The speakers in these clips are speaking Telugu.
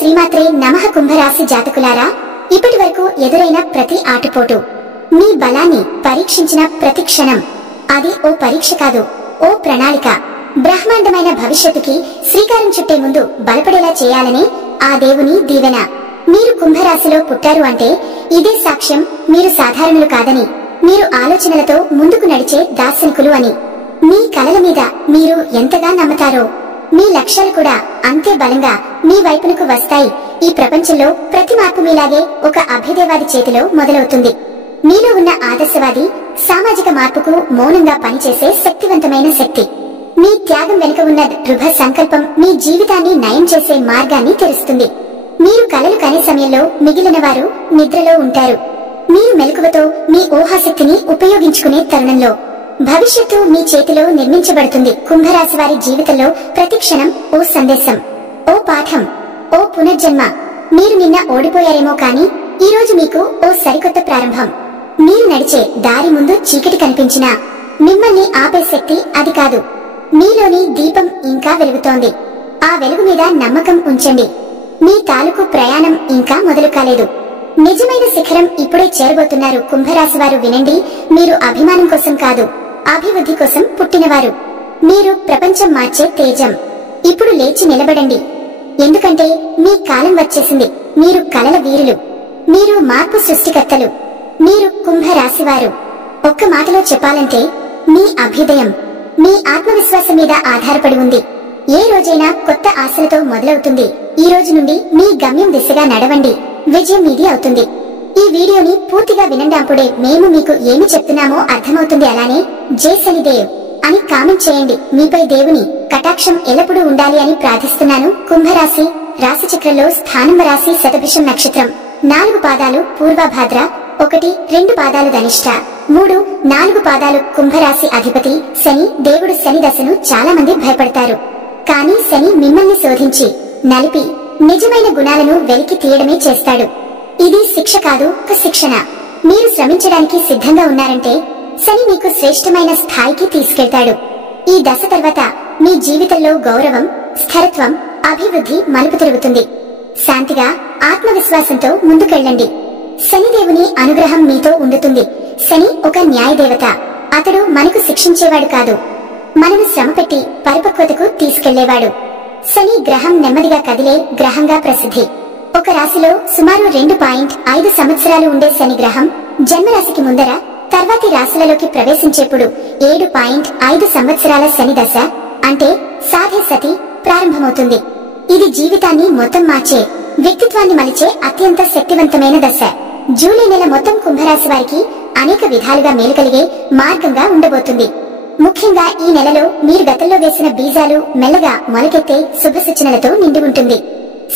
శ్రీమాత్రే నమః. కుంభరాశి జాతకులారా, ఇప్పటి వరకు ఎదురైన ప్రతి ఆటుపోటు, మీ బలాన్ని పరీక్షించిన ప్రతి క్షణం, అది ఓ పరీక్ష కాదు, ఓ ప్రణాళిక. బ్రహ్మాండమైన భవిష్యత్తుకి శ్రీకారం చుట్టే ముందు బలపడేలా చేయాలని ఆ దేవుని దీవెన. మీరు కుంభరాశిలో పుట్టారు అంటే ఇదే సాక్ష్యం మీరు సాధారణులు కాదని, మీరు ఆలోచనలతో ముందుకు నడిచే దార్శనికులు అని. మీ కలల మీద మీరు ఎంతగా నమ్ముతారో మీ లక్ష్యాలు కూడా అంతే బలంగా మీ వైపునకు వస్తాయి. ఈ ప్రపంచంలో ప్రతి మార్పు మీలాగే ఒక అభ్యుదయవాది చేతిలో మొదలవుతుంది. మీలో ఉన్న ఆదర్శవాది సామాజిక మార్పుకు మౌనంగా పనిచేసే శక్తివంతమైన శక్తి. మీ త్యాగం వెనుక ఉన్న దృఢ సంకల్పం మీ జీవితాన్ని నయం చేసే మార్గాన్ని తెరుస్తుంది. మీరు కలలు కనే సమయంలో మిగిలిన వారు నిద్రలో ఉంటారు. మీరు మెలకువతో మీ ఊహాశక్తిని ఉపయోగించుకునే తరుణంలో భవిష్యత్తు మీ చేతిలో నిర్మించబడుతుంది. కుంభరాశి వారి జీవితంలో ప్రతి క్షణం ఓ సందేశం, ఓ పాఠం, ఓ పునర్జన్మ. మీరు నిన్న ఓడిపోయారేమో కానీ ఈ రోజు మీకు ఓ సరికొత్త ప్రారంభం. మీరు నడిచే దారి ముందు చీకటి కనిపించినా మిమ్మల్ని ఆపే శక్తి అది కాదు. మీలోని దీపం ఇంకా వెలుగుతోంది. ఆ వెలుగు మీద నమ్మకం ఉంచండి. మీ తాలూకు ప్రయాణం ఇంకా మొదలు కాలేదు. నిజమైన శిఖరం ఇప్పుడే చేరబోతున్నారు. కుంభరాశి వారు వినండి, మీరు అభిమానం కోసం కాదు, అభివృద్ధి కోసం పుట్టినవారు. మీరు ప్రపంచం మార్చే తేజం. ఇప్పుడు లేచి నిలబడండి, ఎందుకంటే మీ కాలం వచ్చేసింది. మీరు కలల వీరులు, మీరు మార్పు సృష్టికర్తలు. మీరు కుంభరాశివారు. ఒక్క మాటలో చెప్పాలంటే మీ అభ్యుదయం మీ ఆత్మవిశ్వాసం మీద ఆధారపడి ఉంది. ఏ రోజైనా కొత్త ఆశలతో మొదలవుతుంది. ఈ రోజు నుండి మీ గమ్యం దిశగా నడవండి. విజయం మీది అవుతుంది. ఈ వీడియోని పూర్తిగా వినండి, అప్పుడే మేము మీకు ఏమి చెప్తున్నామో అర్థమవుతుంది. అలానే జై శనిదేవ్ అని కామెంట్ చేయండి. మీపై దేవుని కటాక్షం ఎల్లప్పుడూ ఉండాలి అని ప్రార్థిస్తున్నాను. కుంభరాశి రాశి చక్రంలో స్థానం రాశి శతభిషం నక్షత్రం. 4 పాదాలు పూర్వభాద్ర, 1, 2 పాదాలు ధనిష్ట, 3, 4 పాదాలు కుంభరాశి అధిపతి శని. దేవుడు శని దశను చాలా మంది భయపడతారు, కానీ శని మిమ్మల్ని శోధించి నలిపి నిజమైన గుణాలను వెలికి తీయడమే చేస్తాడు. ఇది శిక్ష కాదు, ఒక శిక్షణ. మీరు శ్రమించడానికి సిద్ధంగా ఉన్నారంటే శని మీకు శ్రేష్టమైన స్థాయికి తీసుకెళ్తాడు. ఈ దశ తర్వాత మీ జీవితంలో గౌరవం, స్థిరత్వం, అభివృద్ధి మలుపు తిరుగుతుంది. శాంతిగా ఆత్మవిశ్వాసంతో ముందుకెళ్ళండి. శనిదేవుని అనుగ్రహం మీతో ఉండుతుంది. శని ఒక న్యాయదేవత. అతడు మనకు శిక్షించేవాడు కాదు, మనను శ్రమపెట్టి పరిపక్వతకు తీసుకెళ్లేవాడు. శని గ్రహం నెమ్మదిగా కదిలే గ్రహంగా ప్రసిద్ధి. ఒక రాశిలో సుమారు 2.5 సంవత్సరాలు ఉండే శని గ్రహం జన్మరాశికి ముందర తర్వాతి రాశులలోకి ప్రవేశించేప్పుడు 7.5 సంవత్సరాల శని దశ అంటే సాధే సతి ప్రారంభమవుతుంది. ఇది జీవితాన్ని మొత్తం మార్చే, వ్యక్తిత్వాన్ని మలిచే అత్యంత శక్తివంతమైన దశ. జూలై నెల మొత్తం కుంభరాశి వారికి అనేక విధాలుగా మేలు కలిగే మార్గంగా ఉండబోతుంది. ముఖ్యంగా ఈ నెలలో మీరు గతంలో వేసిన బీజాలు మెల్లగా మొలకెత్తే శుభ సూచనలతో నిండి ఉంటుంది.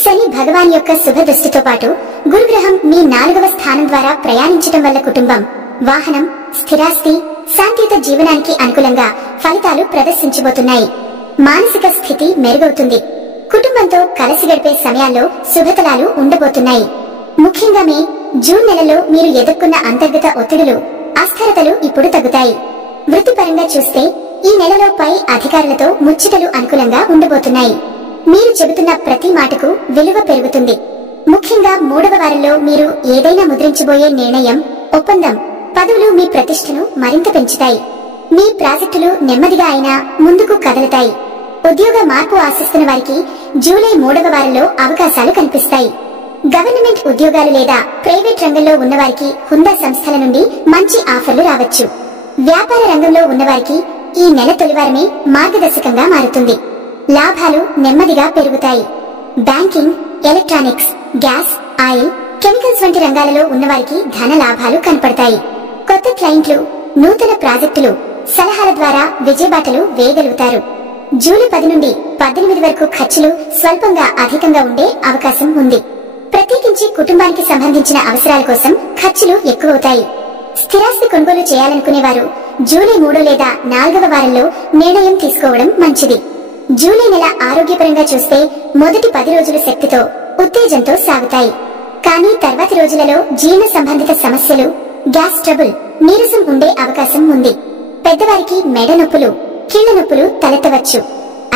శని భగవాన్ యొక్క శుభ దృష్టితో పాటు గురుగ్రహం మీ 4వ స్థానం ద్వారా ప్రయాణించటం వల్ల కుటుంబం, వాహనం, స్థిరాస్తి, శాంతియుత జీవనానికి అనుకూలంగా ఫలితాలు ప్రదర్శించబోతున్నాయి. మానసిక స్థితి మెరుగవుతుంది. కుటుంబంతో కలిసి గడిపే సమయాల్లో శుభతలాలు ఉండబోతున్నాయి. ముఖ్యంగా మే, జూన్ నెలలో మీరు ఎదుర్కొన్న అంతర్గత ఒత్తిడులు, అస్థిరతలు ఇప్పుడు తగ్గుతాయి. వృత్తిపరంగా చూస్తే ఈ నెలలో పై అధికారులతో ముచ్చటలు అనుకూలంగా ఉండబోతున్నాయి. మీరు చెబుతున్న ప్రతి మాటకు విలువ పెరుగుతుంది. ముఖ్యంగా 3వ వారంలో మీరు ఏదైనా ముద్రించబోయే నిర్ణయం, ఒప్పందం, పదవులు మీ ప్రతిష్టను మరింత పెంచుతాయి. మీ ప్రాజెక్టులు నెమ్మదిగా అయినా ముందుకు కదలుతాయి. ఉద్యోగ మార్పు ఆశిస్తున్న వారికి జూలై 3వ వారంలో అవకాశాలు కనిపిస్తాయి. గవర్నమెంట్ ఉద్యోగాలు లేదా ప్రైవేట్ రంగంలో ఉన్నవారికి హుందా సంస్థల నుండి మంచి ఆఫర్లు రావచ్చు. వ్యాపార రంగంలో ఉన్నవారికి ఈ నెల తొలివారమే మార్గదర్శకంగా మారుతుంది. లాభాలు నెమ్మదిగా పెరుగుతాయి. Banking, electronics, gas, oil, chemicals వంటి రంగాలలో ఉన్నవారికి ధన లాభాలు కనపడతాయి. కొత్త క్లయింట్లు, నూతన ప్రాజెక్టులు, సలహాల ద్వారా విజయబాటలు వేయగలుగుతారు. జూలై 10 నుండి 18 వరకు ఖర్చులు స్వల్పంగా అధికంగా ఉండే అవకాశం ఉంది. ప్రత్యేకించి కుటుంబానికి సంబంధించిన అవసరాల కోసం ఖర్చులు ఎక్కువవుతాయి. స్థిరాస్తి కొనుగోలు చేయాలనుకునేవారు జూలై 3 లేదా 4వ వారంలో నిర్ణయం తీసుకోవడం మంచిది. జూలై నెల ఆరోగ్యపరంగా చూస్తే మొదటి 10 రోజులు శక్తితో, ఉత్తేజంతో సాగుతాయి. కానీ తర్వాతి రోజులలో జీర్ణ సంబంధిత సమస్యలు, గ్యాస్ ట్రబుల్, నీరసం ఉండే అవకాశం ఉంది. పెద్దవారికి మెడ నొప్పులు, కీళ్ల నొప్పులు తలెత్తవచ్చు.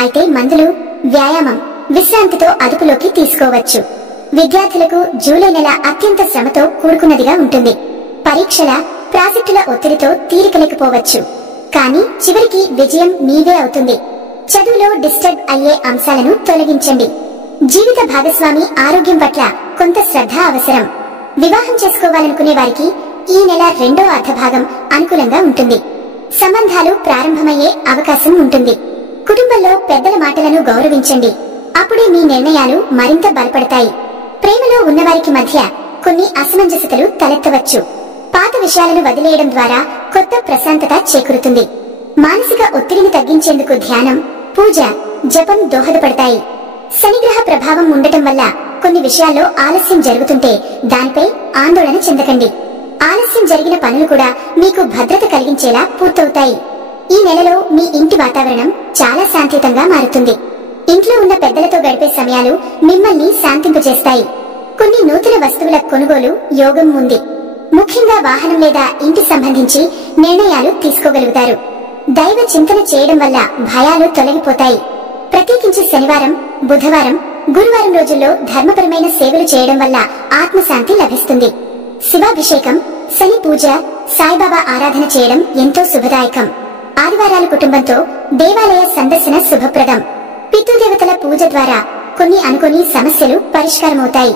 అయితే మందులు, వ్యాయామం, విశ్రాంతితో అదుపులోకి తీసుకోవచ్చు. విద్యార్థులకు జూలై నెల అత్యంత శ్రమతో కూడుకున్నదిగా ఉంటుంది. పరీక్షల, ప్రాజెక్టుల ఒత్తిడితో తీరికలేకపోవచ్చు. కానీ చివరికి విజయం మీదే అవుతుంది. చదువులో డిస్టర్బ్ అయ్యే అంశాలను తొలగించండి. జీవిత భాగస్వామి ఆరోగ్యం పట్ల కొంత శ్రద్ధ అవసరం. వివాహం చేసుకోవాలనుకునే వారికి ఈ నెల రెండో అర్ధభాగం అనుకూలంగా ఉంటుంది. సంబంధాలు ప్రారంభమయ్యే అవకాశం ఉంటుంది. కుటుంబంలో పెద్దల మాటలను గౌరవించండి. అప్పుడే మీ నిర్ణయాలు మరింత బలపడతాయి. ప్రేమలో ఉన్నవారికి మధ్య కొన్ని అసమంజసతలు తలెత్తవచ్చు. పాత విషయాలను వదిలేయడం ద్వారా కొత్త ప్రశాంతత చేకూరుతుంది. మానసిక ఒత్తిడిని తగ్గించేందుకు ధ్యానం, పూజ, జపం దోహదపడతాయి. శనిగ్రహ ప్రభావం ఉండటం వల్ల కొన్ని విషయాల్లో ఆలస్యం జరుగుతుంటే దానిపై ఆందోళన చెందకండి. ఆలస్యం జరిగిన పనులు కూడా మీకు భద్రత కలిగించేలా పూర్తవుతాయి. ఈ నెలలో మీ ఇంటి వాతావరణం చాలా శాంతియుతంగా మారుతుంది. ఇంట్లో ఉన్న పెద్దలతో గడిపే సమయాలు మిమ్మల్ని శాంతింపజేస్తాయి. కొన్ని నూతన వస్తువుల కొనుగోలు యోగం ఉంది. ముఖ్యంగా వాహనం లేదా ఇంటి సంబంధించి నిర్ణయాలు తీసుకోగలుగుతారు. దైవ చింతన చేయడం వల్ల భయాలు తొలగిపోతాయి. ప్రత్యేకించి శనివారం, బుధవారం, గురువారం రోజుల్లో ధర్మపరమైన సేవలు చేయడం వల్ల ఆత్మశాంతి లభిస్తుంది. శివాభిషేకం, శని పూజ, సాయిబాబా ఆరాధన చేయడం ఎంతో శుభదాయకం. ఆదివారాలు కుటుంబంతో దేవాలయ సందర్శన శుభప్రదం. పితృదేవతల పూజ ద్వారా కొన్ని అనుకోని సమస్యలు పరిష్కారమవుతాయి.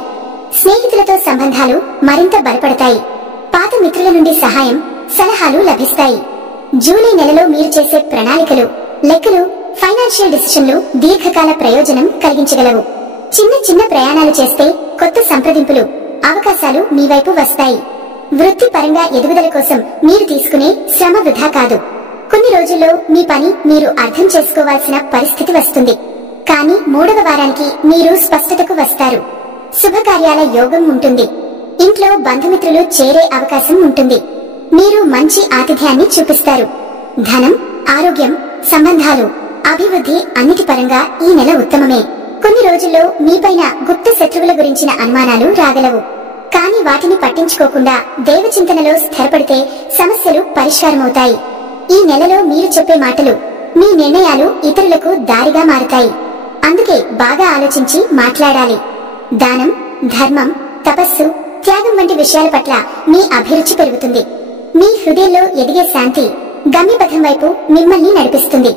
స్నేహితులతో సంబంధాలు మరింత బలపడతాయి. పాత మిత్రుల నుండి సహాయం, సలహాలు లభిస్తాయి. జూలై నెలలో మీరు చేసే ప్రణాళికలు, లెక్కలు, ఫైనాన్షియల్ డిసిషన్లు దీర్ఘకాల ప్రయోజనం కలిగించగలవు. చిన్న చిన్న ప్రయాణాలు చేస్తే కొత్త సంప్రదింపులు, అవకాశాలు మీ వైపు వస్తాయి. వృత్తిపరంగా ఎదుగుదల కోసం మీరు తీసుకునే శ్రమ వృధా కాదు. కొన్ని రోజుల్లో మీ పని మీరు అర్థం చేసుకోవాల్సిన పరిస్థితి వస్తుంది. కానీ 3వ వారానికి మీరు స్పష్టతకు వస్తారు. శుభకార్యాల యోగం ఉంటుంది. ఇంట్లో బంధుమిత్రులు చేరే అవకాశం ఉంటుంది. మీరు మంచి ఆతిథ్యాన్ని చూపిస్తారు. ధనం, ఆరోగ్యం, సంబంధాలు, అభివృద్ధి అన్నిటి పరంగా ఈ నెల ఉత్తమమే. కొన్ని రోజుల్లో మీపైన గుప్త శత్రువుల గురించిన అనుమానాలు రాగలవు. కానీ వాటిని పట్టించుకోకుండా దేవచింతనలో స్థిరపడితే సమస్యలు పరిష్కారమవుతాయి. ఈ నెలలో మీరు చెప్పే మాటలు, మీ నిర్ణయాలు ఇతరులకు దారిగా మారుతాయి. అందుకే బాగా ఆలోచించి మాట్లాడాలి. దానం, ధర్మం, తపస్సు, త్యాగం వంటి విషయాల పట్ల మీ అభిరుచి పెరుగుతుంది. మీ హృదయంలో ఎదిగే శాంతి గమ్యపథం వైపు మిమ్మల్ని నడిపిస్తుంది.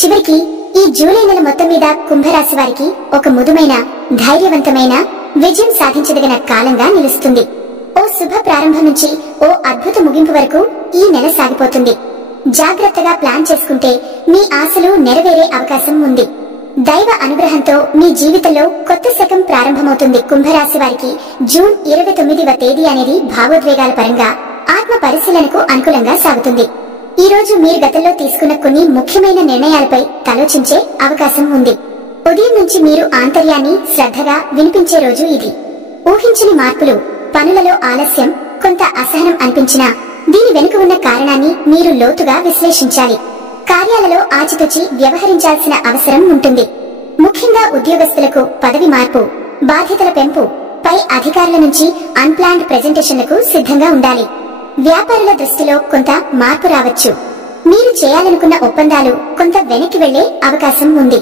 చివరికి ఈ జూలై నెల మొత్తం మీద కుంభరాశి వారికి ఒక మృదుమైన, ధైర్యవంతమైన, విజయం సాధించదగిన కాలంగా నిలుస్తుంది. ఓ శుభ ప్రారంభం నుంచి ఓ అద్భుత ముగింపు వరకు ఈ నెల సాగిపోతుంది. జాగ్రత్తగా ప్లాన్ చేసుకుంటే మీ ఆశలు నెరవేరే అవకాశం ఉంది. దైవ అనుగ్రహంతో మీ జీవితంలో కొత్త శకం ప్రారంభమవుతుంది. కుంభరాశి వారికి జూన్ 29వ తేదీ అనేది భావోద్వేగాల పరంగా, ఆత్మ పరిశీలనకు అనుకూలంగా సాగుతుంది. ఈ రోజు మీరు గతంలో తీసుకున్న కొన్ని ముఖ్యమైన నిర్ణయాలపై ఆలోచించే అవకాశం ఉంది. ఉదయం నుంచి మీరు ఆంతర్యాన్ని శ్రద్ధగా వినిపించే రోజు ఇది. ఊహించని మార్పులు, పనులలో ఆలస్యం, కొంత అసహనం అనిపించినా దీని వెనుక ఉన్న కారణాన్ని మీరు లోతుగా విశ్లేషించాలి. కార్యాలలో ఆచితూచి వ్యవహరించాల్సిన అవసరం ఉంటుంది. ముఖ్యంగా ఉద్యోగస్తులకు పదవి మార్పు, బాధ్యతల పెంపు, పై అధికారుల నుంచి అన్ప్లాన్డ్ ప్రెజెంటేషన్లకు సిద్ధంగా ఉండాలి. వ్యాపారుల దృష్టిలో కొంత మార్పు రావచ్చు. మీరు చేయాలనుకున్న ఒప్పందాలు కొంత వెనక్కి వెళ్లే అవకాశం ఉంది.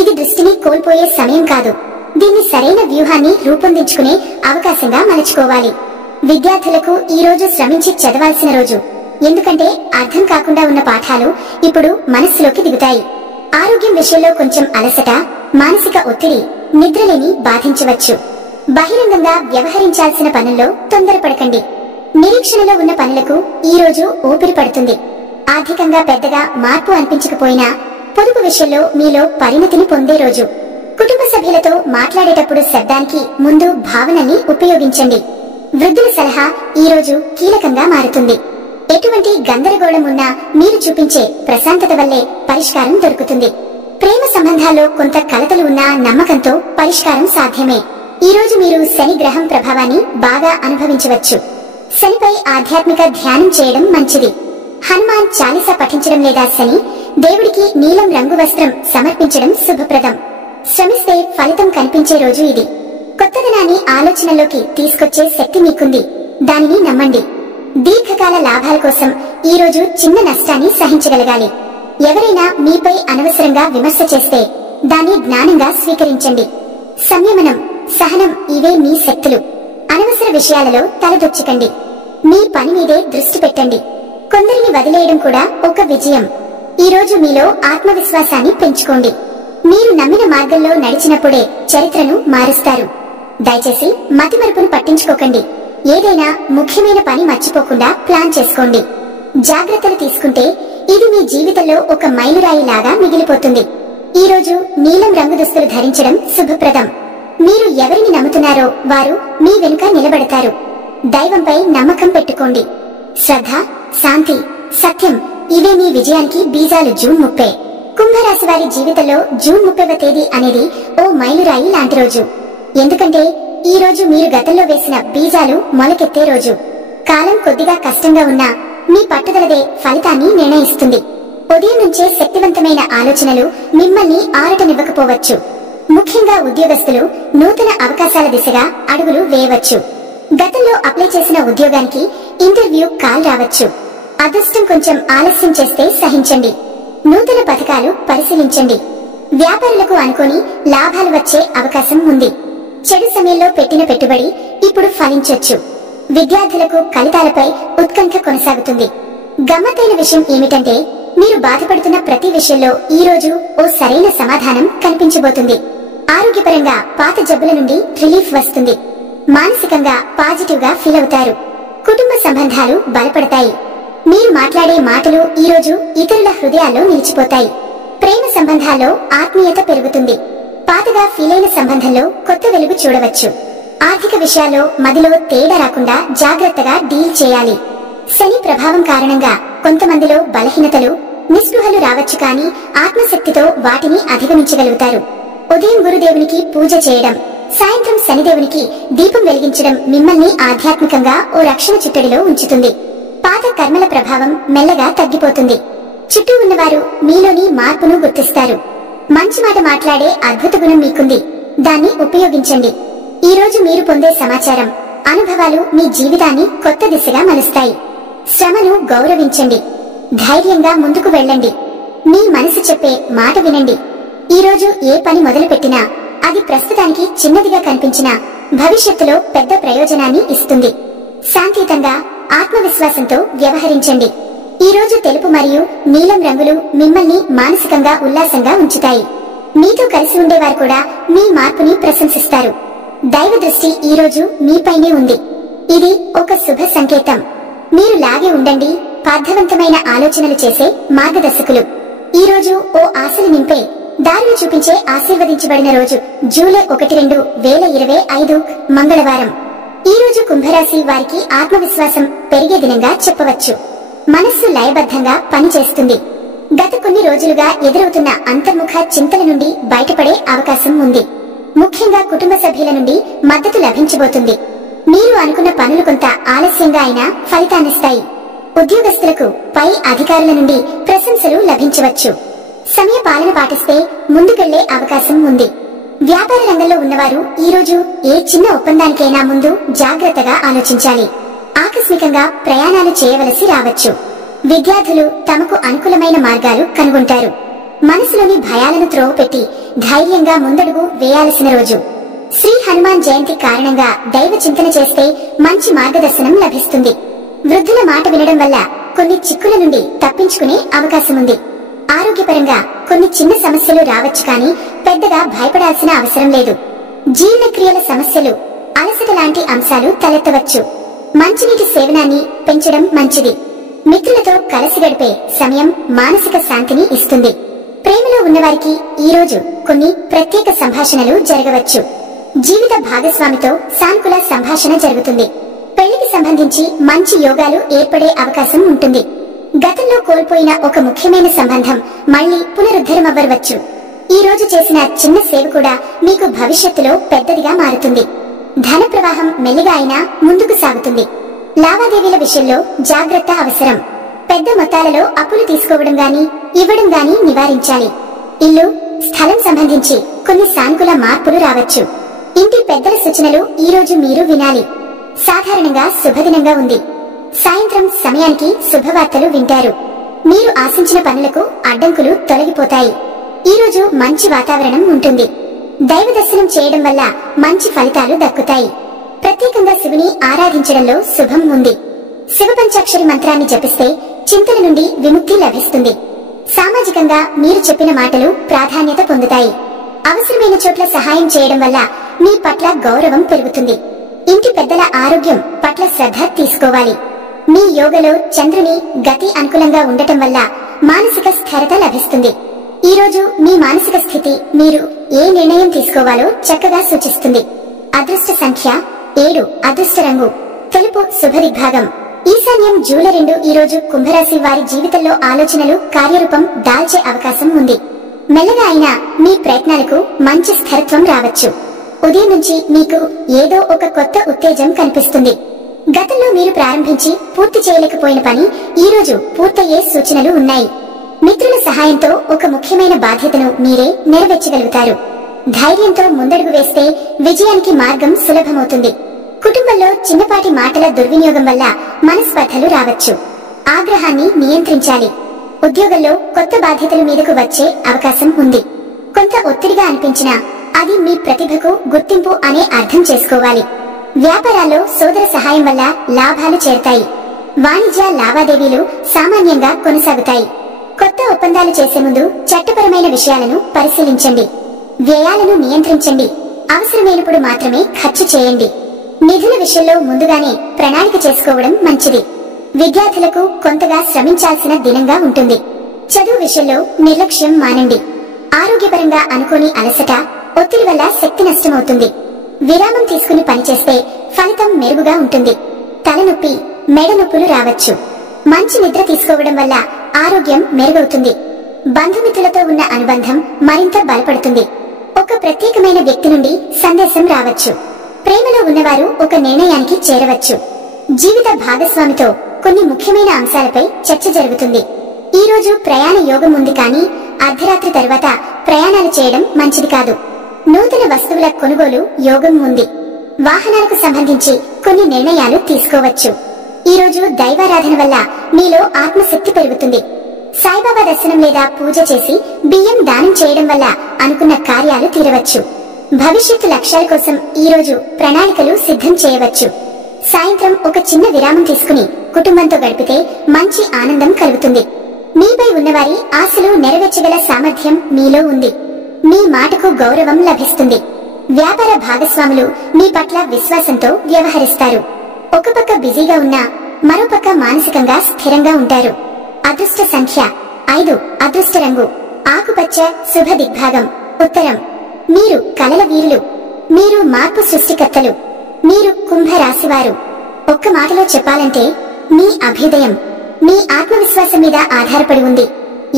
ఇది దృష్టిని కోల్పోయే సమయం కాదు. దీన్ని సరైన వ్యూహాన్ని రూపొందించుకునే అవకాశంగా మలుచుకోవాలి. విద్యార్థులకు ఈ రోజు శ్రమించి చదవాల్సిన రోజు. ఎందుకంటే అర్థం కాకుండా ఉన్న పాఠాలు ఇప్పుడు మనస్సులోకి దిగుతాయి. ఆరోగ్యం విషయంలో కొంచెం అలసట, మానసిక ఒత్తిడి, నిద్రలేని బాధించవచ్చు. బహిరంగంగా వ్యవహరించాల్సిన పనుల్లో తొందరపడకండి. నిరీక్షణలో ఉన్న పనులకు ఈ రోజు ఊపిరి పడుతుంది. ఆర్థికంగా పెద్దగా మార్పు అనిపించకపోయినా పొదుపు విషయంలో మీలో పరిణతిని పొందే రోజు. కుటుంబ సభ్యులతో మాట్లాడేటప్పుడు శబ్దానికి ముందు భావనని ఉపయోగించండి. వృద్ధుల సలహా ఈ రోజు కీలకంగా మారుతుంది. ఎటువంటి గందరగోళం ఉన్నా మీరు చూపించే ప్రశాంతత వల్లే పరిష్కారం దొరుకుతుంది. ప్రేమ సంబంధాల్లో కొంత కలతలు ఉన్నా నమ్మకంతో పరిష్కారం సాధ్యమే. ఈ రోజు మీరు శని గ్రహం ప్రభావాన్ని బాగా అనుభవించవచ్చు. శనిపై ఆధ్యాత్మిక ధ్యానం చేయడం మంచిది. హనుమాన్ చాలీసా పఠించడం లేదా శని దేవుడికి నీలం రంగు వస్త్రం సమర్పించడం శుభప్రదం. శ్రమిస్తే ఫలితం కనిపించే రోజు ఇది. కొత్తదనాన్ని ఆలోచనలోకి తీసుకొచ్చే శక్తి మీకుంది. దానిని నమ్మండి. దీర్ఘకాల లాభాల కోసం ఈ రోజు చిన్న నష్టాన్ని సహించగలగాలి. ఎవరైనా మీపై అనవసరంగా విమర్శ చేస్తే దాన్ని జ్ఞానంగా స్వీకరించండి. సంయమనం, సహనం ఇవే మీ శక్తులు. అనవసర విషయాలలో తలదొచ్చకండి. మీ పని మీదే దృష్టి పెట్టండి. కొందరిని వదిలేయడం కూడా ఒక విజయం. ఈ రోజు మీలో ఆత్మవిశ్వాసాన్ని పెంచుకోండి. మీరు నమ్మిన మార్గంలో నడిచినప్పుడే చరిత్రను మారుస్తారు. దయచేసి మతిమరుపును పట్టించుకోకండి. ఏదైనా ముఖ్యమైన పని మర్చిపోకుండా ప్లాన్ చేసుకోండి. జాగ్రత్తలు తీసుకుంటే ఇది మీ జీవితంలో ఒక మైలురాయి లాగా మిగిలిపోతుంది. ఈ రోజు నీలం రంగు దుస్తులు ధరించడం శుభప్రదం. మీరు ఎవరిని నమ్ముతున్నారో వారు మీ వెనుక నిలబడతారు. దైవంపై నమ్మకం పెట్టుకోండి. శ్రద్ధ, శాంతి, సత్యం ఇవే మీ విజయానికి బీజాలు. జూన్ 30 కుంభరాశి వారి జీవితంలో జూన్ 30వ తేదీ అనేది ఓ మైలురాయి లాంటి రోజు. ఎందుకంటే ఈ రోజు మీరు గతంలో వేసిన బీజాలు మొలకెత్తే రోజు. కాలం కొద్దిగా కష్టంగా ఉన్నా మీ పట్టుదలదే ఫలితాన్ని నిర్ణయిస్తుంది. ఉదయం నుంచే శక్తివంతమైన ఆలోచనలు మిమ్మల్ని ఆరటనివ్వకపోవచ్చు. ముఖ్యంగా ఉద్యోగస్తులు నూతన అవకాశాల దిశగా అడుగులు వేయవచ్చు. గతంలో అప్లై చేసిన ఉద్యోగానికి ఇంటర్వ్యూ కాల్ రావచ్చు. అదృష్టం కొంచెం ఆలస్యం చేస్తే సహించండి. నూతన పథకాలు పరిశీలించండి. వ్యాపారులకు అనుకోని లాభాలు వచ్చే అవకాశం ఉంది. చెడు సమయంలో పెట్టిన పెట్టుబడి ఇప్పుడు ఫలించొచ్చు. విద్యార్థులకు ఫలితాలపై ఉత్కంఠ కొనసాగుతుంది. గమ్మత్తైన విషయం ఏమిటంటే మీరు బాధపడుతున్న ప్రతి విషయంలో ఈ రోజు ఓ సరైన సమాధానం కనిపించబోతుంది. ఆరోగ్యపరంగా పాత జబ్బుల నుండి రిలీఫ్ వస్తుంది. మానసికంగా పాజిటివ్ గా ఫీల్ అవుతారు. కుటుంబ సంబంధాలు బలపడతాయి. మీరు మాట్లాడే మాటలు ఈ రోజు ఇతరుల హృదయాల్లో నిలిచిపోతాయి. ప్రేమ సంబంధాల్లో ఆత్మీయత పెరుగుతుంది. పాతగా ఫీల్ అయిన సంబంధంలో కొత్త వెలుగు చూడవచ్చు. ఆర్థిక విషయాల్లో మదిలో తేడా రాకుండా జాగ్రత్తగా డీల్ చేయాలి. శని ప్రభావం కారణంగా కొంతమందిలో బలహీనతలు, నిస్పృహలు రావచ్చు. కానీ ఆత్మశక్తితో వాటిని అధిగమించగలుగుతారు. ఉదయం గురుదేవునికి పూజ చేయడం, సాయంత్రం శనిదేవునికి దీపం వెలిగించడం మిమ్మల్ని ఆధ్యాత్మికంగా ఓ రక్షణ చుట్టడిలో ఉంచుతుంది. పాత కర్మల ప్రభావం మెల్లగా తగ్గిపోతుంది. చుట్టూ ఉన్నవారు మీలోని మార్పును గుర్తిస్తారు. మంచి మాట మాట్లాడే అద్భుత గుణం మీకుంది. దాన్ని ఉపయోగించండి. ఈ రోజు మీరు పొందే సమాచారం, అనుభవాలు మీ జీవితాన్ని కొత్త దిశగా మలుస్తాయి. శ్రమను గౌరవించండి. ధైర్యంగా ముందుకు వెళ్ళండి. మీ మనసు చెప్పే మాట వినండి. ఈ రోజు ఏ పని మొదలు పెట్టినా అది ప్రస్తుతానికి చిన్నదిగా కనిపించినా భవిష్యత్తులో పెద్ద ప్రయోజనాన్ని ఇస్తుంది. శాంతియుతంగా ఆత్మవిశ్వాసంతో వ్యవహరించండి. ఈ రోజు తెలుపు మరియు నీలం రంగులు మిమ్మల్ని మానసికంగా ఉల్లాసంగా ఉంచుతాయి. మీతో కలిసి ఉండేవారు కూడా మీ మార్పుని ప్రశంసిస్తారు. దైవ దృష్టి ఈ రోజు మీపైనే ఉంది. ఇది ఒక శుభ సంకేతం. మీరు లాగే ఉండండి. పార్థవంతమైన ఆలోచనలు చేసే మార్గదర్శకులు. ఈ రోజు ఓ ఆశలు నింపే దారులు చూపించే ఆశీర్వదించబడిన రోజు. జూలై 1, 2025 మంగళవారం. ఈ రోజు కుంభరాశి వారికి ఆత్మవిశ్వాసం పెరిగే దినంగా చెప్పవచ్చు. మనస్సు లయబద్ధంగా పనిచేస్తుంది. గత కొన్ని రోజులుగా ఎదురవుతున్న అంతర్ముఖ చింతల నుండి బయటపడే అవకాశం ఉంది. ముఖ్యంగా కుటుంబ సభ్యుల నుండి మద్దతు లభించబోతుంది. మీరు అనుకున్న పనులు కొంత ఆలస్యంగా అయినా ఫలితాన్నిస్తాయి. ఉద్యోగస్తులకు పై అధికారుల నుండి ప్రశంసలు లభించవచ్చు. సమయ పాలన పాటిస్తే ముందుకెళ్లే అవకాశం ఉంది. వ్యాపార రంగంలో ఉన్నవారు ఈ రోజు ఏ చిన్న ఒప్పందానికైనా ముందు జాగ్రత్తగా ఆలోచించాలి. ఆకస్మికంగా ప్రయాణాలు చేయవలసి రావచ్చు. విద్యార్థులు తమకు అనుకూలమైన మార్గాలు కనుగొంటారు. మనసులోని భయాలను త్రోవపెట్టి ధైర్యంగా ముందడుగు వేయాల్సిన రోజు. శ్రీ హనుమాన్ జయంతి కారణంగా దైవ చింతన చేస్తే మంచి మార్గదర్శనం లభిస్తుంది. వృద్ధుల మాట వినడం వల్ల కొన్ని చిక్కుల నుండి తప్పించుకునే అవకాశముంది. ఆరోగ్యపరంగా కొన్ని చిన్న సమస్యలు రావచ్చు. కానీ పెద్దగా భయపడాల్సిన అవసరం లేదు. జీర్ణక్రియల సమస్యలు, అలసట లాంటి అంశాలు తలెత్తవచ్చు. మంచినీటి సేవనాన్ని పెంచడం మంచిది. మిత్రులతో కలిసి గడిపే సమయం మానసిక శాంతిని ఇస్తుంది. ప్రేమలో ఉన్నవారికి ఈ రోజు కొన్ని ప్రత్యేక సంభాషణలు జరగవచ్చు. జీవిత భాగస్వామితో సానుకూల సంభాషణ జరుగుతుంది. పెళ్లికి సంబంధించి మంచి యోగాలు ఏర్పడే అవకాశం ఉంటుంది. గతంలో కోల్పోయిన ఒక ముఖ్యమైన సంబంధం మళ్లీ పునరుద్ధరణమవ్వచ్చు. ఈ రోజు చేసిన చిన్న సేవ కూడా మీకు భవిష్యత్తులో పెద్దదిగా మారుతుంది. ధన ప్రవాహం మెల్లిగా అయినా ముందుకు సాగుతుంది. లావాదేవీల విషయంలో జాగ్రత్త అవసరం. పెద్ద మొత్తాలలో అప్పులు తీసుకోవడం గాని ఇవ్వడం గాని నివారించాలి. ఇల్లు, స్థలం సంబంధించి కొన్ని సానుకూల మార్పులు రావచ్చు. ఇంటి పెద్దల సూచనలు ఈ రోజు మీరు వినాలి. సాధారణంగా శుభదినంగా ఉంది. సాయంత్రం సమయానికి శుభవార్తలు వింటారు. మీరు ఆశించిన పనులకు అడ్డంకులు తొలగిపోతాయి. ఈ రోజు మంచి వాతావరణం ఉంటుంది. దైవ దర్శనం చేయడం వల్ల మంచి ఫలితాలు దక్కుతాయి. ప్రత్యేకంగా శివుని ఆరాధించడంలో శుభం ఉంది. శివ పంచాక్షరి మంత్రాన్ని జపిస్తే చింతల నుండి విముక్తి లభిస్తుంది. సామాజికంగా మీరు చెప్పిన మాటలు ప్రాధాన్యత పొందుతాయి. అవసరమైన చోట్ల సహాయం చేయడం వల్ల మీ పట్ల గౌరవం పెరుగుతుంది. ఇంటి పెద్దల ఆరోగ్యం పట్ల శ్రద్ధ తీసుకోవాలి. మీ యోగలో చంద్రుని గతి అనుకూలంగా ఉండటం వల్ల మానసిక స్థిరత లభిస్తుంది. ఈ రోజు మీ మానసిక స్థితి మీరు ఏ నిర్ణయం తీసుకోవాలో చక్కగా సూచిస్తుంది. అదృష్ట సంఖ్య 7, అదృష్ట రంగు తెలుపు, శుభదిగ్భాగం ఈశాన్యం. జూల 2 ఈ రోజు కుంభరాశి వారి జీవితంలో ఆలోచనలు కార్యరూపం దాల్చే అవకాశం ఉంది. మెల్లగా అయినా మీ ప్రయత్నాలకు మంచి స్థిరత్వం రావచ్చు. ఉదయం నుంచి మీకు ఏదో ఒక కొత్త ఉత్తేజం కనిపిస్తుంది. గతంలో మీరు ప్రారంభించి పూర్తి చేయలేకపోయిన పని ఈ రోజు పూర్తయ్యే సూచనలు ఉన్నాయి. మిత్రుల సహాయంతో ఒక ముఖ్యమైన బాధ్యతను మీరే నెరవేర్చగలుగుతారు. ధైర్యంతో ముందడుగు వేస్తే విజయానికి మార్గం సులభమవుతుంది. కుటుంబంలో చిన్నపాటి మాటల దుర్వినియోగం వల్ల మనస్పర్ధలు రావచ్చు. ఆగ్రహాన్ని నియంత్రించాలి. ఉద్యోగంలో కొత్త బాధ్యతల మీదకు వచ్చే అవకాశం ఉంది. కొంత ఒత్తిడిగా అనిపించినా అది మీ ప్రతిభకు గుర్తింపు అనే అర్థం చేసుకోవాలి. వ్యాపారాల్లో సోదర సహాయం వల్ల లాభాలు చేరతాయి. వాణిజ్య లావాదేవీలు సామాన్యంగా కొనసాగుతాయి. కొత్త ఒప్పందాలు చేసే ముందు చట్టపరమైన విషయాలను పరిశీలించండి. వ్యయాలను నియంత్రించండి. అవసరమైనప్పుడు మాత్రమే ఖర్చు చేయండి. నిధుల విషయంలో ముందుగానే ప్రణాళిక చేసుకోవడం మంచిది. విద్యార్థులకు కొంతగా శ్రమించాల్సిన దినంగా ఉంటుంది. చదువు విషయంలో నిర్లక్ష్యం మానండి. ఆరోగ్యపరంగా అనుకోని అలసట, ఒత్తిడి వల్ల శక్తి నష్టమవుతుంది. విరామం తీసుకుని పనిచేస్తే ఫలితం మెరుగుగా ఉంటుంది. తలనొప్పి, మెడ నొప్పులు రావచ్చు. మంచి నిద్ర తీసుకోవడం వల్ల ఆరోగ్యం మెరుగవుతుంది. బంధుమిత్రులతో ఉన్న అనుబంధం మరింత బలపడుతుంది. ఒక ప్రత్యేకమైన వ్యక్తి నుండి సందేశం రావచ్చు. ప్రేమలో ఉన్నవారు ఒక నిర్ణయానికి చేరవచ్చు. జీవిత భాగస్వామితో కొన్ని ముఖ్యమైన అంశాలపై చర్చ జరుగుతుంది. ఈ రోజు ప్రయాణ యోగం ఉంది, కానీ అర్ధరాత్రి తర్వాత ప్రయాణాలు చేయడం మంచిది కాదు. నూతన వస్తువుల కొనుగోలు యోగం ఉంది. వాహనాలకు సంబంధించి కొన్ని నిర్ణయాలు తీసుకోవచ్చు. ఈ రోజు దైవారాధన వల్ల మీలో ఆత్మశక్తి పెరుగుతుంది. సాయిబాబా దర్శనం లేదా పూజ చేసి బియ్యం దానం చేయడం వల్ల అనుకున్న కార్యాలు తీరవచ్చు. భవిష్యత్తు లక్ష్యాల కోసం ఈ రోజు ప్రణాళికలు సిద్ధం చేయవచ్చు. సాయంత్రం ఒక చిన్న విరామం తీసుకుని కుటుంబంతో గడిపితే మంచి ఆనందం కలుగుతుంది. మీపై ఉన్నవారి ఆశలు నెరవేర్చగల సామర్థ్యం మీలో ఉంది. మీ మాటకు గౌరవం లభిస్తుంది. వ్యాపార భాగస్వాములు మీ పట్ల విశ్వాసంతో వ్యవహరిస్తారు. ఒక పక్క బిజీగా ఉన్నా మరోపక్క మానసికంగా స్థిరంగా ఉంటారు. అదృష్ట సంఖ్య 5, అదృష్ట రంగు ఆకుపచ్చ, శుభ దిగ్భాగం ఉత్తరం. మీరు కలల వీరులు. మీరు మార్పు సృష్టికర్తలు. మీరు కుంభ రాశివారు. ఒక్క మాటలో చెప్పాలంటే మీ అభ్యుదయం మీ ఆత్మవిశ్వాసం మీద ఆధారపడి ఉంది.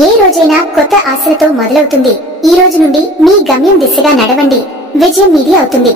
ఏ రోజైనా కొత్త ఆశలతో మొదలవుతుంది. ఈ రోజు నుండి మీ గమ్యం దిశగా నడవండి. విజయం మీది అవుతుంది.